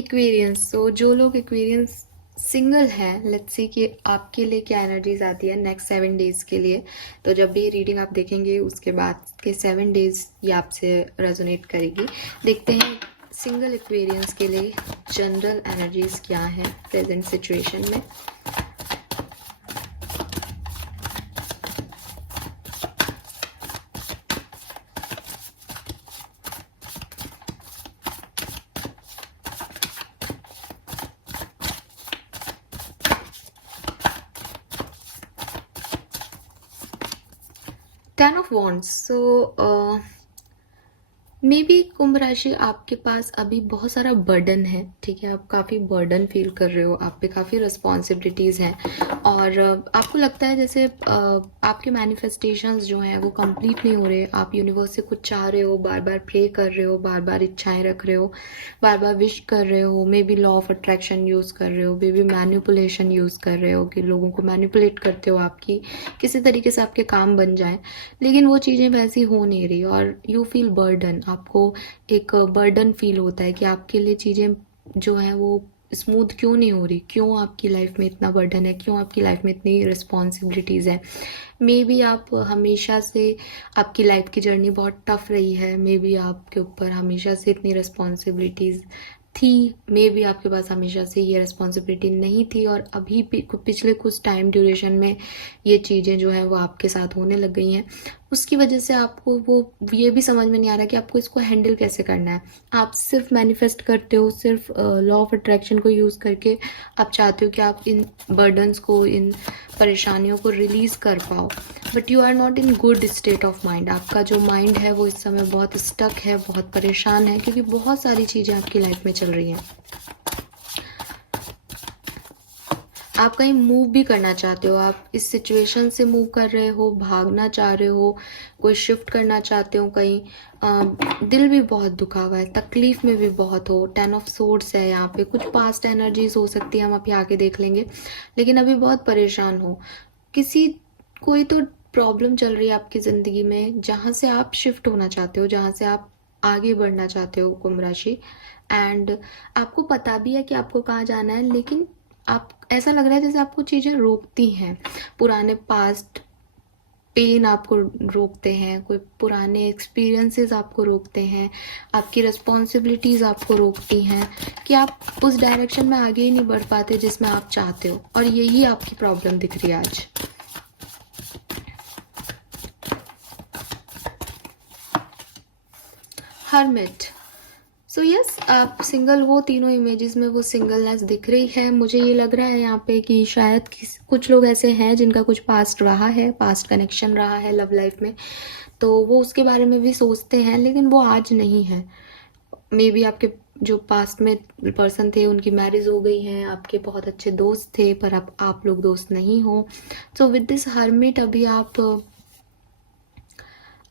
Aquarians, तो जो लोग एक्वेरियंस सिंगल हैं, लेट्स सी कि आपके लिए क्या एनर्जीज आती है नेक्स्ट 7 डेज के लिए। तो जब भी रीडिंग आप देखेंगे उसके बाद के 7 डेज ये आपसे रेजोनेट करेगी। देखते हैं सिंगल एक्वेरियंस के लिए जनरल एनर्जीज क्या हैं प्रेजेंट सिचुएशन में। 10 of Wands, so maybe कुंभ राशि आपके पास अभी बहुत सारा बर्डन है, ठीक है। आप काफ़ी बर्डन फील कर रहे हो, आप पे काफ़ी रिस्पॉन्सिबिलिटीज़ हैं और आपको लगता है जैसे आपके मैनिफेस्टेशंस जो हैं वो कंप्लीट नहीं हो रहे। आप यूनिवर्स से कुछ चाह रहे हो, बार बार प्रे कर रहे हो, बार बार इच्छाएं रख रहे हो, बार बार विश कर रहे हो, may be law of attraction use कर रहे हो, मे बी मैनिपुलेशन यूज़ कर रहे हो कि लोगों को मैनिपुलेट करते हो आपकी किसी तरीके से आपके काम बन जाए, लेकिन वो चीज़ें वैसी हो नहीं रही और यू फील बर्डन। आपको एक बर्डन फील होता है कि आपके लिए चीज़ें जो हैं वो स्मूथ क्यों नहीं हो रही, क्यों आपकी लाइफ में इतना बर्डन है, क्यों आपकी लाइफ में इतनी रिस्पॉन्सिबिलिटीज़ हैं। मे बी आप हमेशा से आपकी लाइफ की जर्नी बहुत टफ रही है, मे बी आपके ऊपर हमेशा से इतनी रिस्पॉन्सिबिलिटीज़ थी, मे बी आपके पास हमेशा से ये रिस्पॉन्सिबिलिटी नहीं थी और अभी पिछले कुछ टाइम ड्यूरेशन में ये चीज़ें जो हैं वो आपके साथ होने लग गई हैं। उसकी वजह से आपको वो ये भी समझ में नहीं आ रहा कि आपको इसको हैंडल कैसे करना है। आप सिर्फ मैनिफेस्ट करते हो, सिर्फ लॉ ऑफ अट्रैक्शन को यूज़ करके आप चाहते हो कि आप इन बर्डन्स को, इन परेशानियों को रिलीज़ कर पाओ, but you are not in good state of mind. आपका जो माइंड है वो इस समय बहुत स्टक है, बहुत परेशान है, क्योंकि बहुत सारी चीज़ें आपकी लाइफ में चल रही हैं। आप कहीं मूव भी करना चाहते हो, आप इस सिचुएशन से मूव कर रहे हो, भागना चाह रहे हो, कोई शिफ्ट करना चाहते हो कहीं। दिल भी बहुत दुखा हुआ है, तकलीफ में भी बहुत हो। 10 of Swords है यहाँ पे, कुछ पास्ट एनर्जीज हो सकती है, हम अभी आके देख लेंगे, लेकिन अभी बहुत परेशान हो। किसी कोई तो प्रॉब्लम चल रही है आपकी ज़िंदगी में जहाँ से आप शिफ्ट होना चाहते हो, जहाँ से आप आगे बढ़ना चाहते हो कुंभ राशि। एंड आपको पता भी है कि आपको कहाँ जाना है, लेकिन आप ऐसा लग रहा है जैसे आपको चीज़ें रोकती हैं, पुराने पास्ट पेन आपको रोकते हैं, कोई पुराने एक्सपीरियंसेस आपको रोकते हैं, आपकी रिस्पॉन्सिबिलिटीज़ आपको रोकती हैं कि आप उस डायरेक्शन में आगे ही नहीं बढ़ पाते जिसमें आप चाहते हो, और यही आपकी प्रॉब्लम दिख रही है आज। हर्मिट, सो यस, आप सिंगल, वो तीनों इमेजेस में वो सिंगलनेस दिख रही है। मुझे ये लग रहा है यहाँ पे कि शायद कुछ लोग ऐसे हैं जिनका कुछ पास्ट रहा है, पास्ट कनेक्शन रहा है लव लाइफ में, तो वो उसके बारे में भी सोचते हैं, लेकिन वो आज नहीं है। मे बी आपके जो पास्ट में पर्सन थे उनकी मैरिज हो गई है, आपके बहुत अच्छे दोस्त थे पर अब आप लोग दोस्त नहीं हो। सो विद दिस हर्मिट अभी आप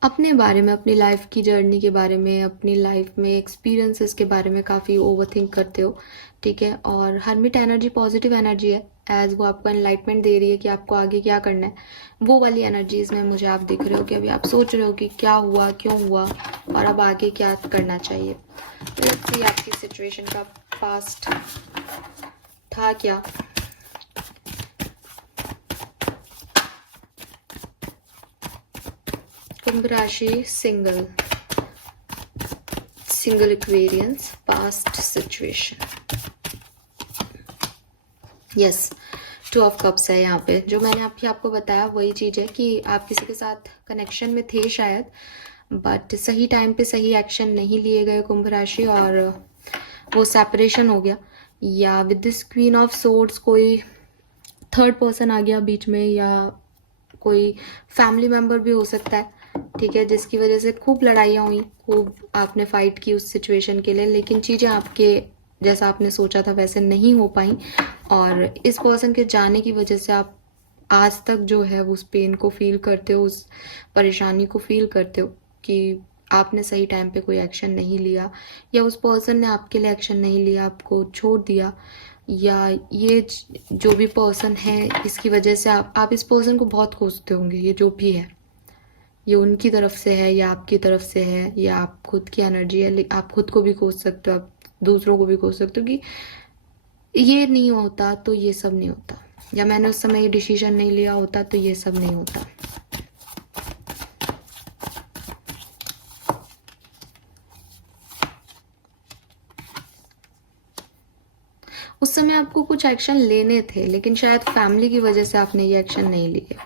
अपने बारे में, अपनी लाइफ की जर्नी के बारे में, अपनी लाइफ में एक्सपीरियंसेस के बारे में काफ़ी ओवरथिंक करते हो, ठीक है। और हर्मिट एनर्जी पॉजिटिव एनर्जी है, एज वो आपको एनलाइटमेंट दे रही है कि आपको आगे क्या करना है। वो वाली एनर्जीज में मुझे आप दिख रहे हो कि अभी आप सोच रहे हो कि क्या हुआ, क्यों हुआ, और अब आगे क्या करना चाहिए। लेट्स सी आपकी सिचुएशन का पास्ट था क्या। कुंभ राशि single Aquarians, past situation. Yes, 2 of Cups है यहाँ पे। जो मैंने अभी आपको बताया वही चीज़ है कि आप किसी के साथ कनेक्शन में थे शायद, बट सही टाइम पे सही एक्शन नहीं लिए गए कुंभ राशि, और वो सेपरेशन हो गया। या with this queen of swords कोई थर्ड पर्सन आ गया बीच में, या कोई फैमिली मेम्बर भी हो सकता है, ठीक है, जिसकी वजह से खूब लड़ाइयाँ हुई, खूब आपने फाइट की उस सिचुएशन के लिए, लेकिन चीज़ें आपके जैसा आपने सोचा था वैसे नहीं हो पाई, और इस पर्सन के जाने की वजह से आप आज तक जो है उस पेन को फील करते हो, उस परेशानी को फील करते हो कि आपने सही टाइम पे कोई एक्शन नहीं लिया, या उस पर्सन ने आपके लिए एक्शन नहीं लिया, आपको छोड़ दिया, या ये जो भी पर्सन है इसकी वजह से आप इस पर्सन को बहुत खोजते होंगे। ये जो भी है, ये उनकी तरफ से है या आपकी तरफ से है, या आप खुद की एनर्जी है, आप खुद को भी खोज सकते हो, आप दूसरों को भी कोस सकते हो कि ये नहीं होता तो ये सब नहीं होता, या मैंने उस समय ये डिसीजन नहीं लिया होता तो ये सब नहीं होता। उस समय आपको कुछ एक्शन लेने थे, लेकिन शायद फैमिली की वजह से आपने ये एक्शन नहीं लिए।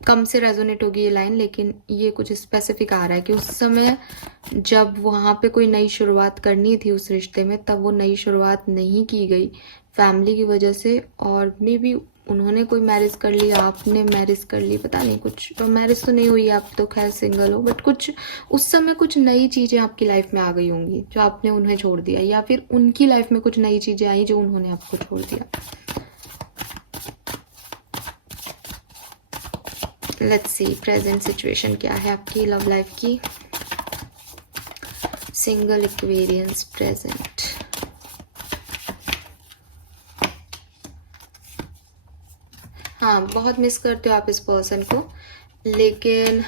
कम से रेजोनेट होगी ये लाइन, लेकिन ये कुछ स्पेसिफिक आ रहा है कि उस समय जब वहाँ पे कोई नई शुरुआत करनी थी उस रिश्ते में, तब वो नई शुरुआत नहीं की गई फैमिली की वजह से। और मे बी उन्होंने कोई मैरिज कर लिया, आपने मैरिज कर ली, पता नहीं, कुछ मैरिज तो नहीं हुई, आप तो खैर सिंगल हो, बट कुछ उस समय कुछ नई चीज़ें आपकी लाइफ में आ गई होंगी जो आपने उन्हें छोड़ दिया, या फिर उनकी लाइफ में कुछ नई चीज़ें आई जो उन्होंने आपको छोड़ दिया। लेट्स सी प्रेजेंट सिचुएशन क्या है आपकी लव लाइफ की। Single Aquarians present. हाँ, बहुत मिस करते हो आप इस पर्सन को, लेकिन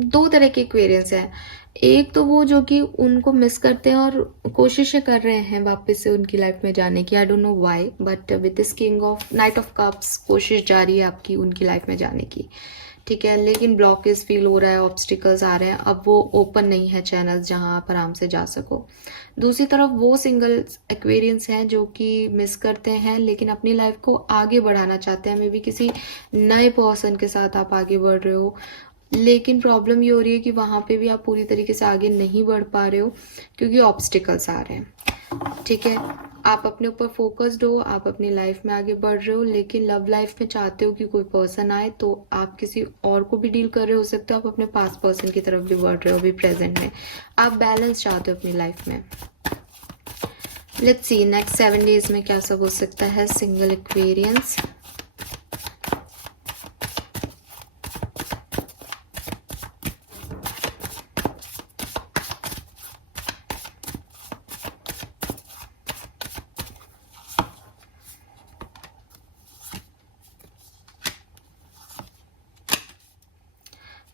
दो तरह के एक्वेरियंस है। एक तो वो जो कि उनको मिस करते हैं और कोशिशें कर रहे हैं वापस से उनकी लाइफ में जाने की, I don't know why, but with this king of night of cups कोशिश जारी है आपकी उनकी लाइफ में जाने की, ठीक है, लेकिन ब्लॉकेज फील हो रहा है, ऑब्स्टिकल्स आ रहे हैं, अब वो ओपन नहीं है चैनल्स जहां आप आराम से जा सको। दूसरी तरफ वो सिंगल एक्वेरियंस हैं जो कि मिस करते हैं लेकिन अपनी लाइफ को आगे बढ़ाना चाहते हैं। मे बी किसी नए पर्सन के साथ आप आगे बढ़ रहे हो, लेकिन प्रॉब्लम ये हो रही है कि वहां पे भी आप पूरी तरीके से आगे नहीं बढ़ पा रहे हो क्योंकि ऑब्स्टिकल्स आ रहे हैं, ठीक है। आप अपने ऊपर फोकस्ड हो, आप अपनी लाइफ में आगे बढ़ रहे हो, लेकिन लव लाइफ में चाहते हो कि कोई पर्सन आए, तो आप किसी और को भी डील कर रहे हो सकते हो, आप अपने पास पर्सन की तरफ भी बढ़ रहे हो अभी प्रेजेंट में, आप बैलेंस चाहते हो अपनी लाइफ में। लेट्स सी नेक्स्ट 7 डेज में क्या सब हो सकता है सिंगल एक्वेरियंस।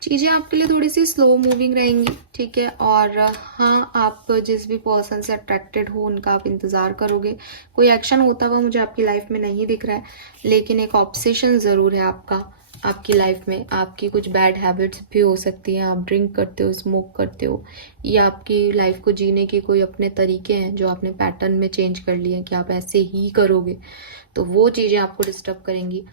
चीज़ें आपके लिए थोड़ी सी स्लो मूविंग रहेंगी, ठीक है। और हाँ, आप जिस भी पर्सन से अट्रैक्टेड हो उनका आप इंतज़ार करोगे। कोई एक्शन होता हुआ मुझे आपकी लाइफ में नहीं दिख रहा है, लेकिन एक ऑब्सेशन ज़रूर है आपका आपकी लाइफ में। आपकी कुछ बैड हैबिट्स भी हो सकती हैं, आप ड्रिंक करते हो, स्मोक करते हो, या आपकी लाइफ को जीने के कोई अपने तरीके हैं जो आपने पैटर्न में चेंज कर लिए हैं कि आप ऐसे ही करोगे, तो वो चीज़ें आपको डिस्टर्ब करेंगी।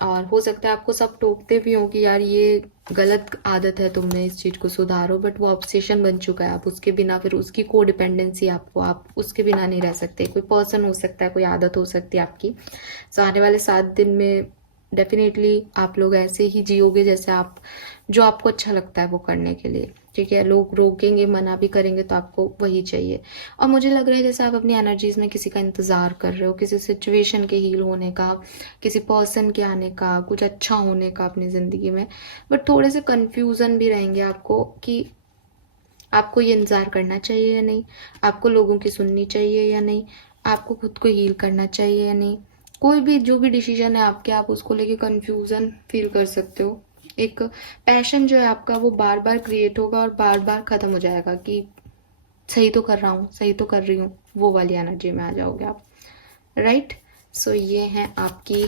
और हो सकता है आपको सब टोकते भी हो कि यार ये गलत आदत है, तुमने इस चीज़ को सुधारो, बट वो ऑब्सेशन बन चुका है। आप उसके बिना, फिर उसकी को डिपेंडेंसी आपको, आप उसके बिना नहीं रह सकते। कोई पर्सन हो सकता है, कोई आदत हो सकती है आपकी। सो आने वाले 7 दिन में डेफिनेटली आप लोग ऐसे ही जियोगे जैसे आप, जो आपको अच्छा लगता है वो करने के लिए, ठीक है। लोग रोकेंगे, मना भी करेंगे, तो आपको वही चाहिए। और मुझे लग रहा है जैसे आप अपनी एनर्जीज में किसी का इंतजार कर रहे हो, किसी सिचुएशन के हील होने का, किसी पर्सन के आने का, कुछ अच्छा होने का अपनी जिंदगी में, बट थोड़े से कंफ्यूजन भी रहेंगे आपको कि आपको ये इंतजार करना चाहिए या नहीं, आपको लोगों की सुननी चाहिए या नहीं, आपको खुद को हील करना चाहिए या नहीं। कोई भी जो भी डिसीजन है आपके, आप उसको लेके कंफ्यूजन फील कर सकते हो। एक पैशन जो है आपका वो बार बार क्रिएट होगा और बार बार खत्म हो जाएगा कि सही तो कर रहा हूँ, सही तो कर रही हूँ, वो वाली एनर्जी में आ जाओगे आप, राइट। सो ये है आपकी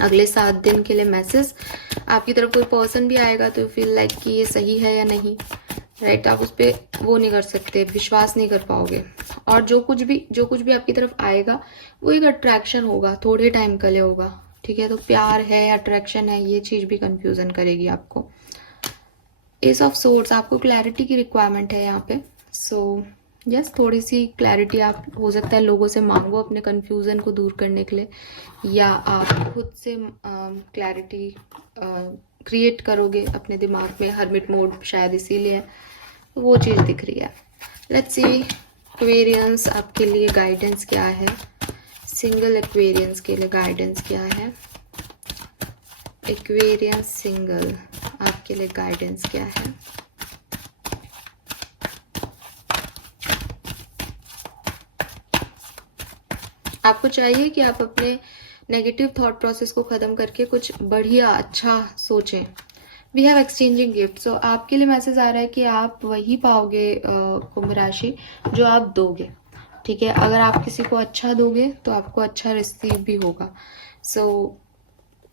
अगले 7 दिन के लिए मैसेज। आपकी तरफ कोई पर्सन भी आएगा तो फील लाइक कि ये सही है या नहीं, राइट। आप उस पर वो नहीं कर सकते, विश्वास नहीं कर पाओगे। और जो कुछ भी आपकी तरफ आएगा वो एक अट्रैक्शन होगा, थोड़े टाइम के लिए होगा, ठीक है। तो प्यार है, अट्रैक्शन है, ये चीज भी कंफ्यूजन करेगी आपको। एस ऑफ सोर्ड्स, आपको क्लैरिटी की रिक्वायरमेंट है यहाँ पे। सो यस, थोड़ी सी क्लैरिटी आप हो सकता है लोगों से मांगो अपने कंफ्यूजन को दूर करने के लिए, या आप खुद से क्लैरिटी क्रिएट करोगे अपने दिमाग में। हर्मिट मोड शायद इसीलिए है, वो चीज़ दिख रही है। लेट्स सी एक्वेरियंस आपके लिए गाइडेंस क्या है, सिंगल एक्वेरियंस के लिए गाइडेंस क्या है। एक्वेरियंस सिंगल, आपके लिए गाइडेंस क्या है। आपको चाहिए कि आप अपने नेगेटिव थॉट प्रोसेस को ख़त्म करके कुछ बढ़िया अच्छा सोचें। We have exchanging gift. So आपके लिए मैसेज आ रहा है कि आप वही पाओगे कुंभ राशि जो आप दोगे। ठीक है, अगर आप किसी को अच्छा दोगे तो आपको अच्छा रिसीव भी होगा। सो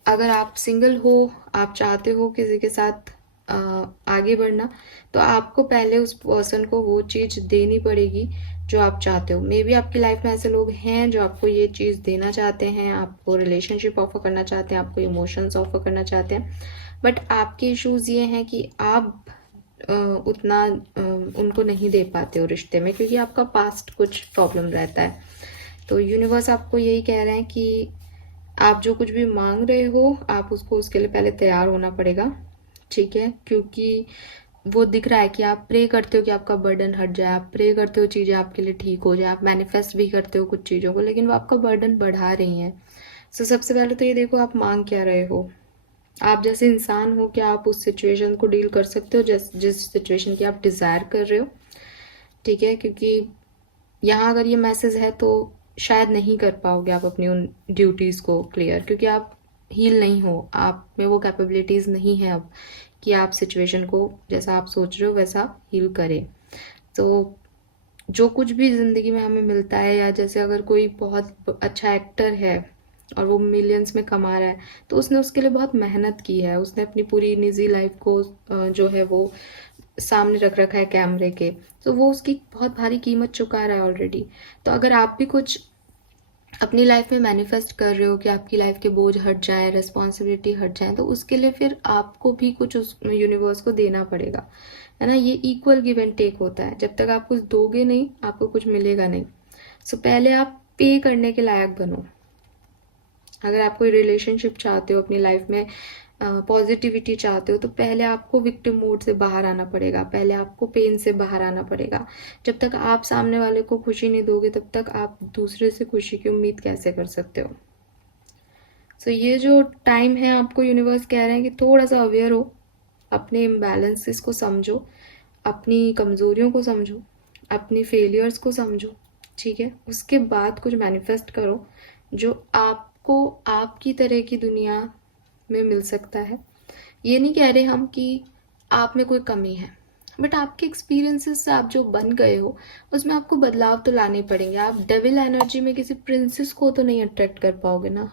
अगर आप सिंगल हो, आप चाहते हो किसी के साथ आगे बढ़ना, तो आपको पहले उस पर्सन को वो चीज़ देनी पड़ेगी जो आप चाहते हो। मे बी आपकी लाइफ में ऐसे लोग हैं जो आपको ये चीज़ देना चाहते हैं, आपको रिलेशनशिप ऑफर करना चाहते हैं, आपको इमोशंस ऑफर करना चाहते हैं, बट आपके इश्यूज ये हैं कि आप उतना उनको नहीं दे पाते हो रिश्ते में, क्योंकि आपका पास्ट कुछ प्रॉब्लम रहता है। तो यूनिवर्स आपको यही कह रहे हैं कि आप जो कुछ भी मांग रहे हो, आप उसको उसके लिए पहले तैयार होना पड़ेगा। ठीक है, क्योंकि वो दिख रहा है कि आप प्रे करते हो कि आपका बर्डन हट जाए, आप प्रे करते हो चीज़ें आपके लिए ठीक हो जाए, आप मैनिफेस्ट भी करते हो कुछ चीज़ों को, लेकिन वो आपका बर्डन बढ़ा रही हैं। सो सबसे पहले तो ये देखो आप मांग क्या रहे हो। आप जैसे इंसान हो, क्या आप उस सिचुएशन को डील कर सकते हो जिस सिचुएशन की आप डिज़ायर कर रहे हो। ठीक है, क्योंकि यहाँ अगर ये मैसेज है तो शायद नहीं कर पाओगे आप अपनी उन ड्यूटीज़ को क्लियर, क्योंकि आप हील नहीं हो, आप में वो कैपेबिलिटीज़ नहीं है अब कि आप सिचुएशन को जैसा आप सोच रहे हो वैसा हील करें। तो जो कुछ भी ज़िंदगी में हमें मिलता है, या जैसे अगर कोई बहुत अच्छा एक्टर है और वो मिलियंस में कमा रहा है, तो उसने उसके लिए बहुत मेहनत की है, उसने अपनी पूरी निजी लाइफ को जो है वो सामने रख रखा है कैमरे के, तो वो उसकी बहुत भारी कीमत चुका रहा है ऑलरेडी। तो अगर आप भी कुछ अपनी लाइफ में मैनिफेस्ट कर रहे हो कि आपकी लाइफ के बोझ हट जाए, रिस्पॉन्सिबिलिटी हट जाए, तो उसके लिए फिर आपको भी कुछ उस यूनिवर्स को देना पड़ेगा, है ना। ये इक्वल गिव एंड टेक होता है, जब तक आप कुछ दोगे नहीं आपको कुछ मिलेगा नहीं। सो पहले आप पे करने के लायक बनो। अगर आप कोई रिलेशनशिप चाहते हो अपनी लाइफ में, पॉजिटिविटी चाहते हो, तो पहले आपको विक्टिम मोड से बाहर आना पड़ेगा, पहले आपको पेन से बाहर आना पड़ेगा। जब तक आप सामने वाले को खुशी नहीं दोगे, तब तक आप दूसरे से खुशी की उम्मीद कैसे कर सकते हो। सो ये जो टाइम है, आपको यूनिवर्स कह रहे हैं कि थोड़ा सा अवेयर हो, अपने इम्बैलेंसेस को समझो, अपनी कमज़ोरियों को समझो, अपनी फेलियर्स को समझो। ठीक है, उसके बाद कुछ मैनिफेस्ट करो जो आपको आपकी तरह की दुनिया में मिल सकता है। ये नहीं कह रहे हम कि आप में कोई कमी है, बट आपके एक्सपीरियंसेस से आप जो बन गए हो उसमें आपको बदलाव तो लाने पड़ेंगे। आप डेविल एनर्जी में किसी प्रिंसेस को तो नहीं अट्रैक्ट कर पाओगे ना।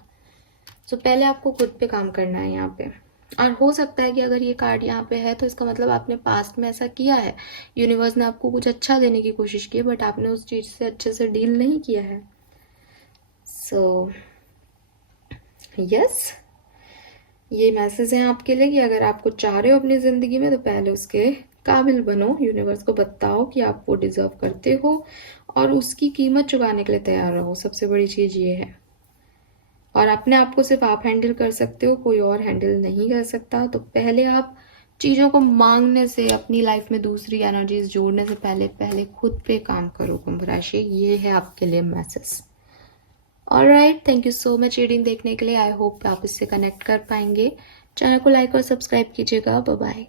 सो पहले आपको खुद पे काम करना है यहाँ पे। और हो सकता है कि अगर ये कार्ड यहाँ पे है तो इसका मतलब आपने पास्ट में ऐसा किया है, यूनिवर्स ने आपको कुछ अच्छा देने की कोशिश की, बट आपने उस चीज़ से अच्छे से डील नहीं किया है। सो यस, ये मैसेज है आपके लिए कि अगर आप कुछ चाह रहे हो अपनी ज़िंदगी में, तो पहले उसके काबिल बनो। यूनिवर्स को बताओ कि आप वो डिज़र्व करते हो और उसकी कीमत चुकाने के लिए तैयार रहो। सबसे बड़ी चीज़ ये है। और अपने आप को सिर्फ आप हैंडल कर सकते हो, कोई और हैंडल नहीं कर सकता। तो पहले आप चीज़ों को मांगने से, अपनी लाइफ में दूसरी एनर्जीज जोड़ने से पहले पहले खुद पे काम करो कुंभ राशि। ये है आपके लिए message. Alright, thank you so much reading देखने के लिए। आई होप आप इससे कनेक्ट कर पाएंगे। चैनल को लाइक और सब्सक्राइब कीजिएगा। Bye bye.